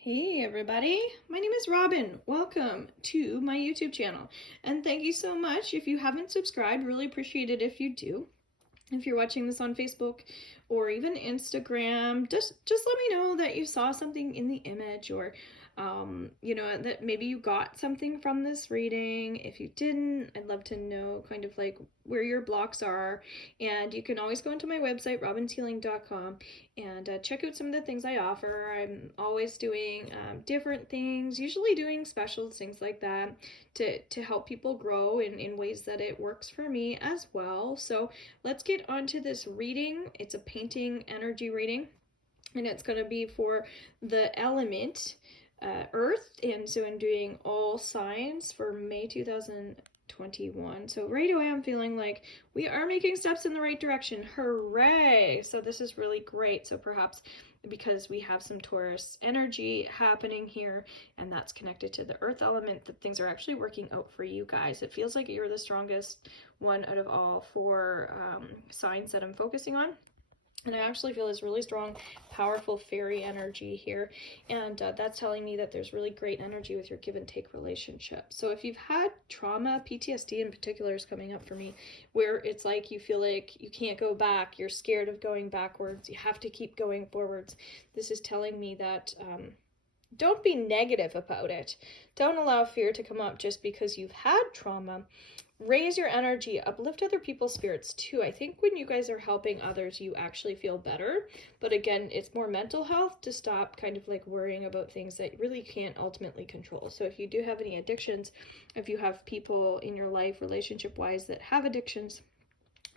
Hey everybody, my name is Robin. Welcome to my YouTube channel. And thank you so much. If you haven't subscribed, really appreciate it if you do. If you're watching this on Facebook or even Instagram, just let me know that you saw something in the image, or that maybe you got something from this reading. If you didn't, I'd love to know kind of like where your blocks are. And you can always go into my website, robinshealing.com, and check out some of the things I offer. I'm always doing different things, usually doing specials, things like that, to help people grow in ways that it works for me as well. So let's get onto this reading. It's a painting energy reading, and it's going to be for the element Earth. And so I'm doing all signs for May 2021. So right away I'm feeling like we are making steps in the right direction. Hooray! So this is really great. So perhaps because we have some Taurus energy happening here, and that's connected to the earth element, that things are actually working out for you guys. It feels like you're the strongest one out of all four signs that I'm focusing on. And I actually feel this really strong, powerful fairy energy here. And that's telling me that there's really great energy with your give and take relationship. So if you've had trauma, PTSD in particular is coming up for me, where it's like you feel like you can't go back, you're scared of going backwards, you have to keep going forwards. This is telling me that don't be negative about it. Don't allow fear to come up just because you've had trauma. Raise your energy, uplift other people's spirits too. I think when you guys are helping others, you actually feel better. But again, it's more mental health to stop kind of like worrying about things that you really can't ultimately control. So if you do have any addictions, if you have people in your life relationship wise that have addictions,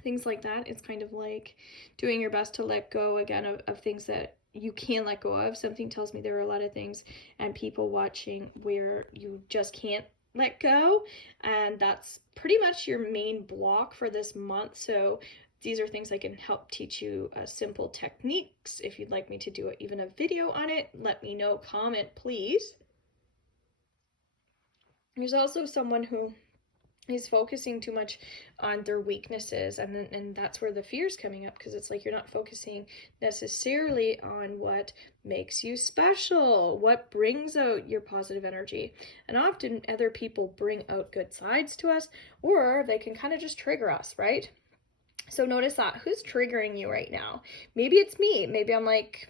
things like that, it's kind of like doing your best to let go again of things that you can let go of. Something tells me there are a lot of things and people watching where you just can't let go, and that's pretty much your main block for this month. So these are things I can help teach you simple techniques. If you'd like me to do even a video on it, let me know. Comment, please. There's also someone who is focusing too much on their weaknesses, and that's where the fear is coming up, because it's like you're not focusing necessarily on what makes you special, what brings out your positive energy. And often other people bring out good sides to us, or they can kind of just trigger us, right? So notice that. Who's triggering you right now? Maybe it's me. Maybe I'm like,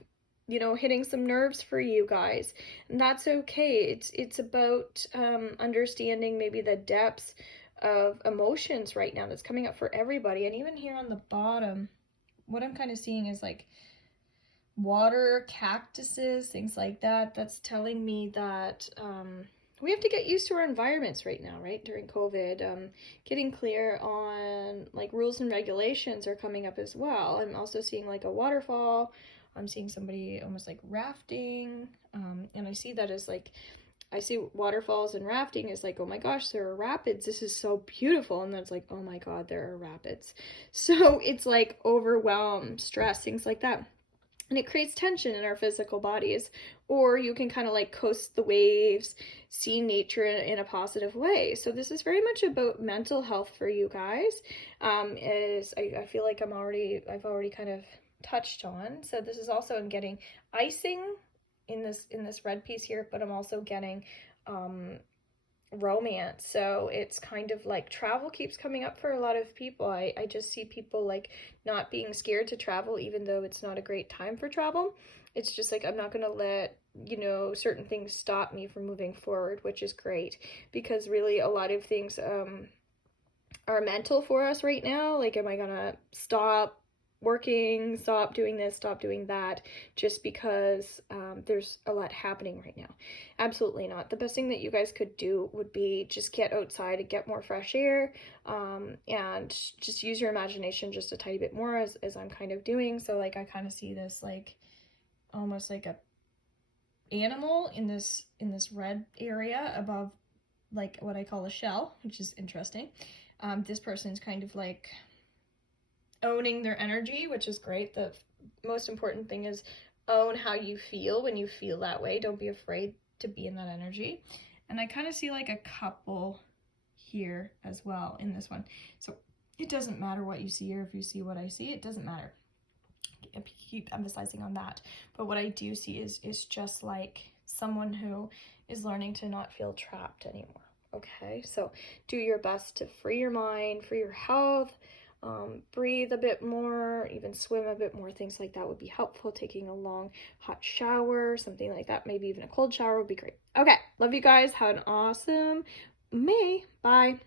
hitting some nerves for you guys, and that's okay. It's about understanding maybe the depths of emotions right now that's coming up for everybody. And even here on the bottom, what I'm kind of seeing is like water, cactuses, things like that. That's telling me that we have to get used to our environments right now, right? During COVID, getting clear on like rules and regulations are coming up as well. I'm also seeing like a waterfall. I'm seeing somebody almost like rafting, and I see that as like, I see waterfalls and rafting is like, oh my gosh, there are rapids. This is so beautiful. And then it's like, oh my God, there are rapids. So it's like overwhelm, stress, things like that. And it creates tension in our physical bodies. Or you can kind of like coast the waves, see nature in a positive way. So this is very much about mental health for you guys. I feel like I've already kind of touched on. So this is also, I'm getting icing in this red piece here, but I'm also getting romance. So it's kind of like travel keeps coming up for a lot of people. I just see people like not being scared to travel, even though it's not a great time for travel. It's just like, I'm not going to let certain things stop me from moving forward, which is great, because really a lot of things are mental for us right now. Like, am I gonna stop working, stop doing this, stop doing that, just because there's a lot happening right now? Absolutely not. The best thing that you guys could do would be just get outside and get more fresh air, and just use your imagination just a tiny bit more, as I'm kind of doing. So like, I kind of see this like almost like a animal in this red area above like what I call a shell, which is interesting. This person is kind of like owning their energy, which is great. The most important thing is own how you feel when you feel that way. Don't be afraid to be in that energy. And I kind of see like a couple here as well in this one. So it doesn't matter what you see, or if you see what I see, it doesn't matter. I keep emphasizing on that. But what I do see is just like someone who is learning to not feel trapped anymore. Okay, so do your best to free your mind, free your health, breathe a bit more, even swim a bit more. Things like that would be helpful. Taking a long hot shower, something like that, maybe even a cold shower would be great. Okay, love you guys. Have an awesome May. Bye.